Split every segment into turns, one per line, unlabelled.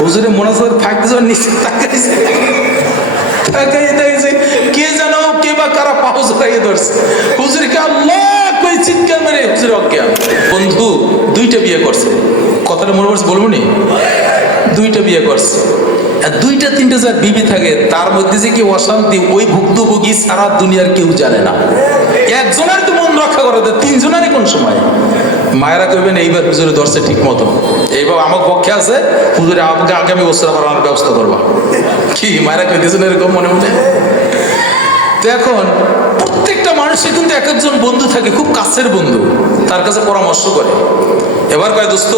হুজুরে মোনাজার ফাঁক জন নিচে তাকাইছে। তাকাইয়ে দেখছে, কে যেন, কে বা কারা পাউজ লাগিয়ে ধরছে। হুজুরকে আল্লাহ কই চিৎকার মেরে, হুজুর অজ্ঞান। বন্ধু, দুইটা বিয়ে করছে। কথাটা মনে পড়ছে, বলব নি? দুইটা বিয়ে করছে। আর দুইটা, তিনটা যার বিবি থাকে, তার মধ্যে যে কি অশান্তি, ওই ভুক্তভোগী সারা দুনিয়ার কেউ জানে না। একজনের তো মন রক্ষা করে দেয় তিনজনেরই কোন সময়? মায়েরা কইবেন, এইবার হুজুরে ধরছে ঠিক মতো। এইবার আমার পক্ষে আছে, হুজুরে আমাকে আগামী বছর আবার ব্যবস্থা করবা। কি, মায়েরা কইতেছেন এরকম মনে মনে? তো এখন, প্রত্যেকটা মানুষের কিন্তু এক একজন বন্ধু থাকে, খুব কাছের বন্ধু, তার কাছে পরামর্শ করে। এবার কয়, দোস্ত,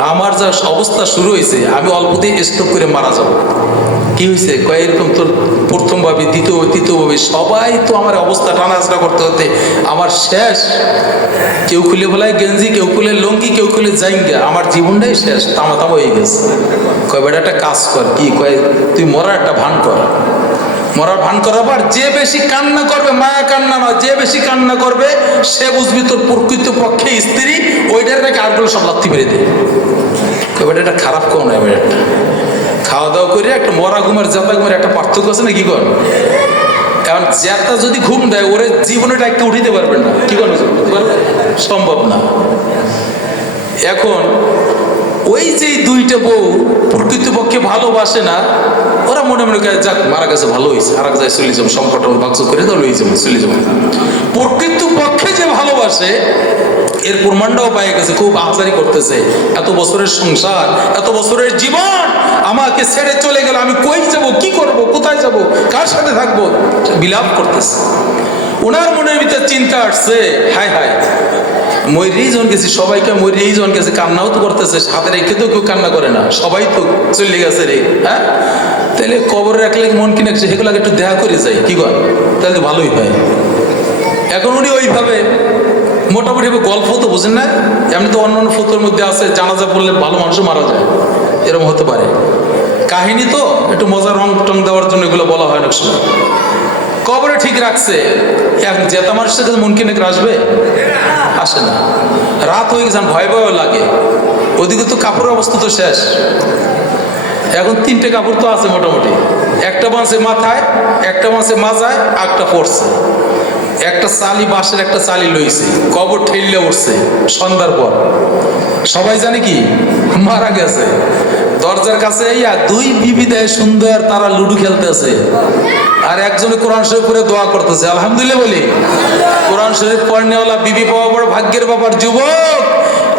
আমার যা অবস্থা শুরু হয়েছে আমি অল্পতেই স্টক করে মারা যাব। কি হয়েছে কয়, এরকম তোর প্রথম ভাবি দ্বিতীয় তৃতীয় ভাবি সবাই তো আমার অবস্থা টানাচড়া করতে হতে আমার শেষ। কেউ খুলে ফেলায় গেঞ্জি, কেউ খুলে লঙ্গি, কেউ খুলে জাইঙ্গা। আমার জীবনটাই শেষ তামা তামা হয়ে গেছে। কয়, বেটা, একটা কাজ কর। কি? কয়, তুই মরার একটা ভান কর। মরার ভান করাবার যে বেশি কান্না করবে, মায়া কান্না নয়, যে বেশি কান্না করবে, সে বুঝবি তোর প্রকৃত পক্ষে স্ত্রী, ওইটার নাকি আরগুলো সব লাত্তি মেরে দেয়। এবার এটা খারাপ কোন এবার একটা খাওয়া দাওয়া করে একটা মরা ঘুমের জ্যাতা ঘুমের একটা পার্থক্য আছে না কি কর কারণ জ্যাতা যদি ঘুম দেয়, ওরে জীবনেটা ডাকতে উঠিতে পারবেন না। কি করবে সম্ভব না। এখন যে দুইটা বউ প্রকৃতপক্ষে ভালোবাসে না, ওরা মনে মনে করে, যাক, মারা গেছে, ভালো হয়েছে আর এক জায়গায় চলে যাব, সংকট বাক্স করে দাও লই যাব, চলে যাব প্রকৃত পক্ষে যে ভালোবাসে, এর প্রমাণটাও পাই গেছে, খুব আহজারি করতেছে। এত বছরের সংসার, এত বছরের জীবন, আমাকে ছেড়ে চলে গেল, আমি কই যাব, কি করব, কোথায় যাব, কার সাথে থাকব? বিলাপ করতেছে। ওনার মনের ভিতরে চিন্তা আসছে, হায় হায় ময়ূরেই জন গেছি সবাইকে ময়ূরেই জন গেছে, কান্নাও তো করতেছে হাতে রেখে তো কেউ কান্না করে না, সবাই তো চলে গেছে রে হ্যাঁ? তাহলে কবর রাখলে মন কিনে সেগুলো একটু দেখা করে যাই কি কর তাহলে ভালোই হয়। এখন উনি ওইভাবে মোটামুটি গল্প তো বুঝেন না, এমনি তো অন্য অন্য ফতোর মধ্যে আছে, জানাজা পড়লে ভালো মানুষও মারা যায় এরকম হতে পারে। কাহিনী তো একটু মজার রং টং দেওয়ার জন্য এগুলো বলা হয় অনেক সময়। কবরে ঠিক রাখছে। এক জেতা মানুষের কাছে মন কিনে আসবে? আসে না। রাত হয়ে গেছে ভয় ভয় লাগে। ওদিকে তো কাপড়ের অবস্থা তো শেষ। এখন তিনটে কাপড় তো আছে মোটামুটি। একটা বাঁচে মাথায়, একটা বাঁচে মাজায় একটা পড়ছে একটা চালি বাঁশের একটা চালি লইছে, কবর ঠেললে উঠছে, সন্ধ্যার পর। সবাই জানে কি? মারা গেছে। দরজার কাছে ইয়া দুই বিবি দেয় সুন্দর তারা লুডু খেলতেছে আর একজনে কোরআন শরীফ করে দোয়া করতেছে। আলহামদুলিল্লাহ বলি। কোরআন শরীফ পড়নেওয়ালা বিবি পাওয়া বড় ভাগ্যের ব্যাপার। যুবক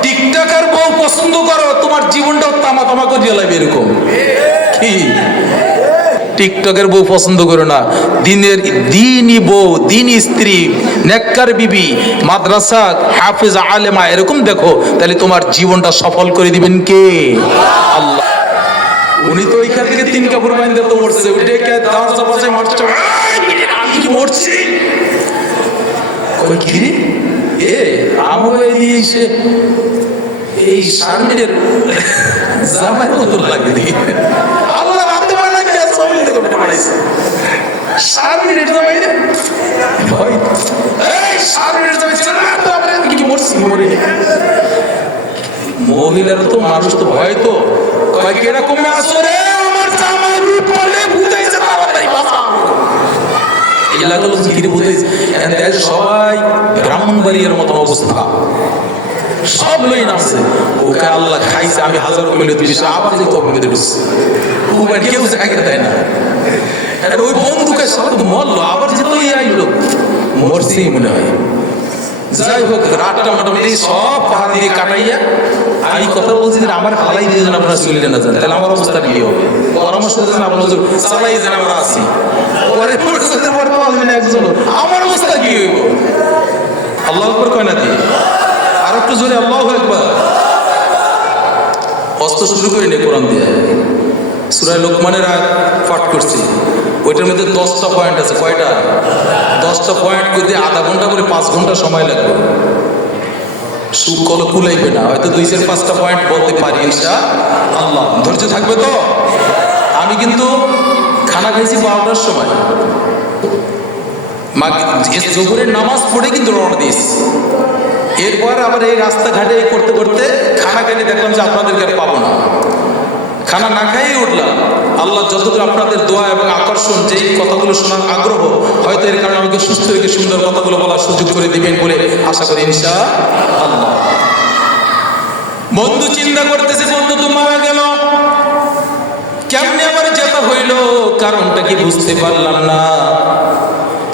টিকটাকার বউ পছন্দ করো, তোমার জীবনটাও তামা তামা করিয়া লাগবে এরকম। কি? টিকটকের বউ পছন্দ করো না। দিনের দিনই বউ দিন স্ত্রী, নেককার বিবি, মাদ্রাসা, হাফিজ, আলেমা, এরকম দেখো, তাহলে তোমার জীবনটা সফল করে দিবেন কে? আল্লাহ। উনি তো ওইখান থেকে তিন কাপড় বাইন্দে তো মরছে। উঠে কে বাজে মারছে। আমি কি মরছি? কই কি? এ আমাকে এদিকে এসে এই সামনের জামাই মতো লাগে দেখি আল্লাহ রাতে বানাই কে বানাইছে। জামাই রে ভয়। এই চলে না তো কি মরছি? মরে মহিলার তো, মানুষ তো ভয় তো। কয়, কীরকম আছো রে? আমার জামাই রূপলে ভূতাইছে তাড়াতাড়ি বাঁচা এলাকার লোক ঘিরে বুঝেছে সবাই মতন অবস্থা। সব লই নামছে। ওকে আল্লাহ খাইছে, আমি হাজার কইলে দিয়েছি আবার যে মেরে ঢুকছে কেউ জায়গা দেয় না। আর ওই বন্ধুকে সাথে মরলো, আবার যে তো আইলো। মরছেই মনে হয়। যাই হোক, রাতটা মোটামুটি সব পাহাড় দিয়ে কাটাইয়া, আমি কথা বলছি যে আমার হালাই দিয়ে যেন আপনারা চলে না তাহলে আমার অবস্থা কি হবে? পরামর্শ দিয়েছেন আপনার হুজুর, চালাই যেন আমরা আসি পরে পরিস্থিতির পরে পাবেন একজন। আমার অবস্থা কি হইব? আল্লাহ আকবর কয় না দিয়ে আর একটু জোরে আল্লাহ একবার অস্ত্র শুরু নে কোরআন দিয়ে। সুরায় লোকমানের আয়াত পাঠ করছি। ওইটার মধ্যে দশটা পয়েন্ট আছে, কয়টা? দশটা পয়েন্ট করতে আধা ঘণ্টা করে পাঁচ ঘণ্টা সময় লাগবে। সুখ সুকল কুলাইবে না, হয়তো দুই চার, পাঁচটা পয়েন্ট বলতে পারি ইনশা আল্লাহ ধৈর্য থাকবে তো? আমি কিন্তু খানা খাইছি বারোটার সময়। জোহরের নামাজ পড়ে কিন্তু রওনা দিস এরপর আবার এই রাস্তাঘাটে করতে করতে খানা খেলে দেখলাম যে আপনাদেরকে আর পাবো না। খানা না খাইয়ে উঠলাম। আল্লাহ যতদূর আপনাদের দোয়া এবং আকর্ষণ, যেই কথাগুলো শোনার আগ্রহ, হয়তো এর কারণে আমাকে সুস্থ রেখে সুন্দর কথাগুলো বলার সুযোগ করে দিবেন বলে আশা করি ইনশা আল্লাহ বন্ধু চিন্তা করতেছে, বন্ধু তো মারা গেল। কেমনে আমার যেতে হইল? কারণটা কি বুঝতে পারলাম না।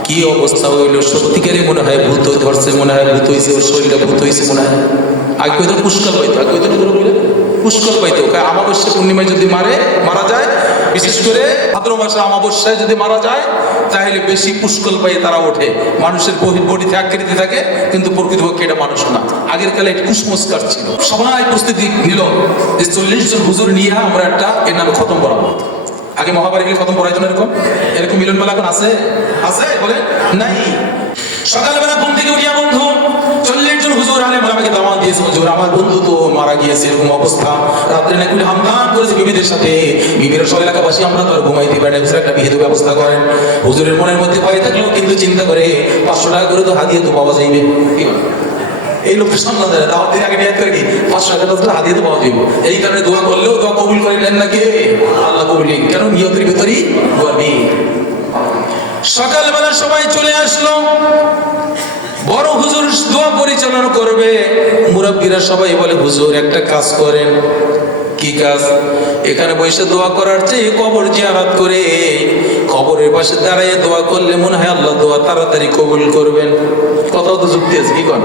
কি অবস্থা হইল? সত্যিকারে মনে হয় ভূত ধরছে, মনে হয় ভূত হয়েছে ওর শরীরটা ভূত হয়েছে মনে হয়। আগে হয়তো পুষ্কর পাইতো আগে বলে পুষ্কর পাইতো আমাবস্যা পূর্ণিমায় যদি মারে, মারা যায়, বিশেষ করে ভাদ্র মাসে আমাবস্যায় যদি মারা যায়, তাহলে বেশি পুষ্কল পাই তারা ওঠে। মানুষের বডিতে আকৃতি থাকে, কিন্তু প্রকৃতপক্ষে এটা মানুষ না। আগের কালে একটু কুসমস্কার ছিল। সবাই প্রস্তুতি নিল যে চল্লিশ জন হুজুর নিয়ে আমরা একটা এর নামে খতম করাবো। আগে মহাবারী খতম করাইতো না এরকম? এরকম মিলন মেলা এখন আছে? আছে? বলে নাই। সকালবেলা ঘুম থেকে উঠিয়া বন্ধু হুজুর আলে আমাকে দাওয়াত দিয়েছে, হুজুর, আমার বন্ধু তো মারা গিয়েছে, এরকম অবস্থা। রাত্রে নাকি উনি হামদান করেছে বিবিদের সাথে। বিবির সব এলাকাবাসী, আমরা তো আর ঘুমাইতে পারি না একটা বিহিত ব্যবস্থা করেন। হুজুরের মনের মধ্যে ভয় থাকলেও কিন্তু চিন্তা করে, পাঁচশো টাকা করে তো হাতিয়ে তো পাওয়া যাইবে। কি এই লোকটা সামনে দেয় দাওয়াত দিয়ে আগে নিয়ে কি? পাঁচশো টাকা টাকা হাতিয়ে তো পাওয়া যাইব। এই কারণে দোয়া করলেও দোয়া কবুল করে নেন নাকি আল্লাহ কবুল। কেন? নিয়তের ভিতরেই দোয়া নেই। সকালবেলা সবাই চলে আসলো। বড় হুজুর দোয়া পরিচালনা করবে। মুরব্বীরা সবাই বলে, হুজুর, একটা কাজ করেন। কি কাজ? এখানে বসে দোয়া করার চেয়ে কবর জিয়ারাত করে। কবরের পাশে দাঁড়িয়ে দোয়া করলে মনে হয় আল্লাহ দোয়া তাড়াতাড়ি কবুল করবেন। কথাও তো যুক্তি আছে, কি কন?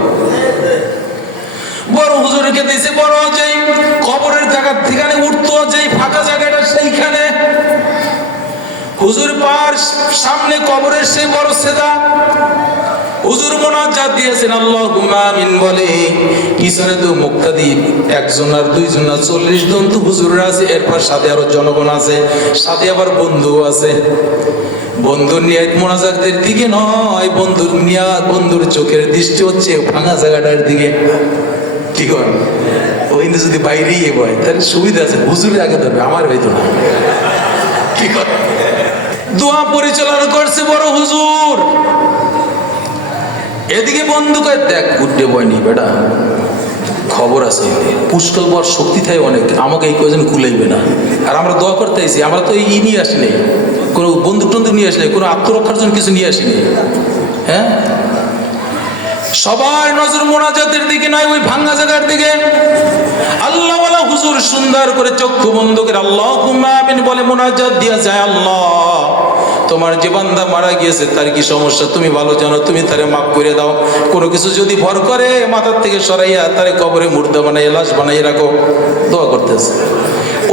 বড় হুজুরকে দিয়েছে বড় যেই কবরের জায়গা ঠিকানে উঠতো, যেই ফাঁকা জায়গাটা সেইখানে। হুজুর পার সামনে কবরের সেই বড় সেদা। হুজুর মোনাজাত দিয়েছেন আল্লাহ আমিন বলে। পিছনে তো মুক্তাদি একজন আর দুইজন আর চল্লিশ জন তো হুজুররা আছে, এরপর সাথে আরও জনগণ আছে, সাথে আবার বন্ধু আছে। বন্ধুর নিয়ে মোনাজাতের দিকে নয়, বন্ধুর নিয়ে বন্ধুর চোখের দৃষ্টি হচ্ছে ভাঙা জায়গাটার দিকে। ঠিক হয় ওই যদি বাইরেই হয় তাহলে সুবিধা আছে হুজুরের আগে ধরবে, আমার হয়তো না। কি করে দোয়া পরিচালনা করছে বড় হুজুর। এদিকে বন্ধু কয় দেখ গুড্ডে বয়নি বেটা। খবর আছে। পুষ্কল বর শক্তি থাকে অনেক, আমাকে এই কয়জন কুলাইবে না। আর আমরা দোয়া করতে আইছি, আমরা তো এই নিয়ে আসি নাই। কোনো বন্দুক টন্দুক নিয়ে আসি নাই, কোনো আত্মরক্ষার জন্য কিছু নিয়ে আসি নাই। হ্যাঁ? সবার নজর মোনাজাতের দিকে নয়, ওই ভাঙ্গা জায়গার দিকে। আল্লাহ হুজুর সুন্দর করে চক্ষু বন্ধ করে আল্লাহ বলে মোনাজাত দিয়া যায় আল্লাহ। তোমার যে বান্দা মারা গিয়েছে তার কি সমস্যা? তুমি ভালো জানো তুমি তারে মাফ করে দাও। কোনো কিছু যদি ভর করে মাথার থেকে সরাইয়া তারে কবরে মুর্দা বানাই লাশ বানাই রাখো। দোয়া করতেছে।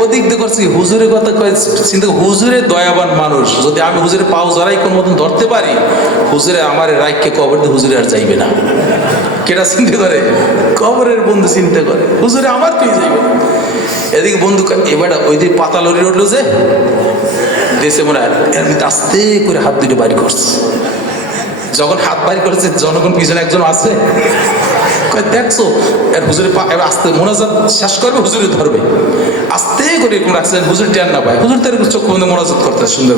ওদিক দিয়ে করছে হুজুরের কথা চিন্তা করো, দয়াবান মানুষ। যদি আমি হুজুরের পাও জড়াই কোন মতন ধরতে পারি হুজুরে আমার রাইককে কবর দিয়ে হুজুরে আর যাইবে না। কেটা চিন্তা করে? কবরের বন্ধু চিন্তা করে। হুজুরে আমার পেয়ে যাইবে। এদিকে বন্ধু এবার ওই যে পাতা লরি উঠল যে দেশে মনে হয় এর মধ্যে আস্তে করে হাত দুটো বাড়ি করছে। যখন হাত বাড়ি করেছে, জনগণ পিছনে একজন আছে। দেখছ, এর হুজুরে আস্তে, মোনাজাত শেষ করবে হুজুরে ধরবে। আস্তে করে এরকম রাখছেন হুজুর টেন না পায়। হুজুর তার চোখ বন্ধ মোনাজাত করতে সুন্দর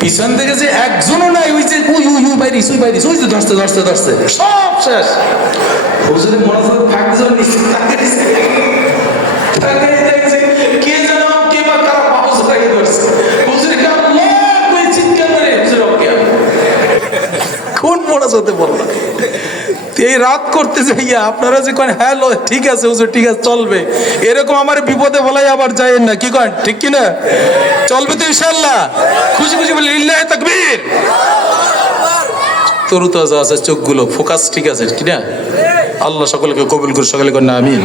পিছন থেকে যে একজনও নাই, ওই যে, উই উই উই, বাইরিস ওই বাইরিস, ওই যে ধরছে ধরছে ধরছে। সব শেষ। হুজুরে মোনাজাত থাকতে মোনাজাতে বললাম। এই রাত করতে যাইয়া আপনারা যে কেন হ্যালো, ঠিক আছে, হুজুর, ঠিক আছে, চলবে। এরকম আমার বিপদে বলাই আবার যায়েন না, কি কন ঠিক কি না চলবে তো ইনশাল্লাহ খুশি খুশি বলে, লিল্লাহ তাকবীর। তরু তাজা আছে চোখগুলো ফোকাস ঠিক আছে কি না? আল্লাহ সকলকে কবুল করে সকলে কন্যা, আমিন।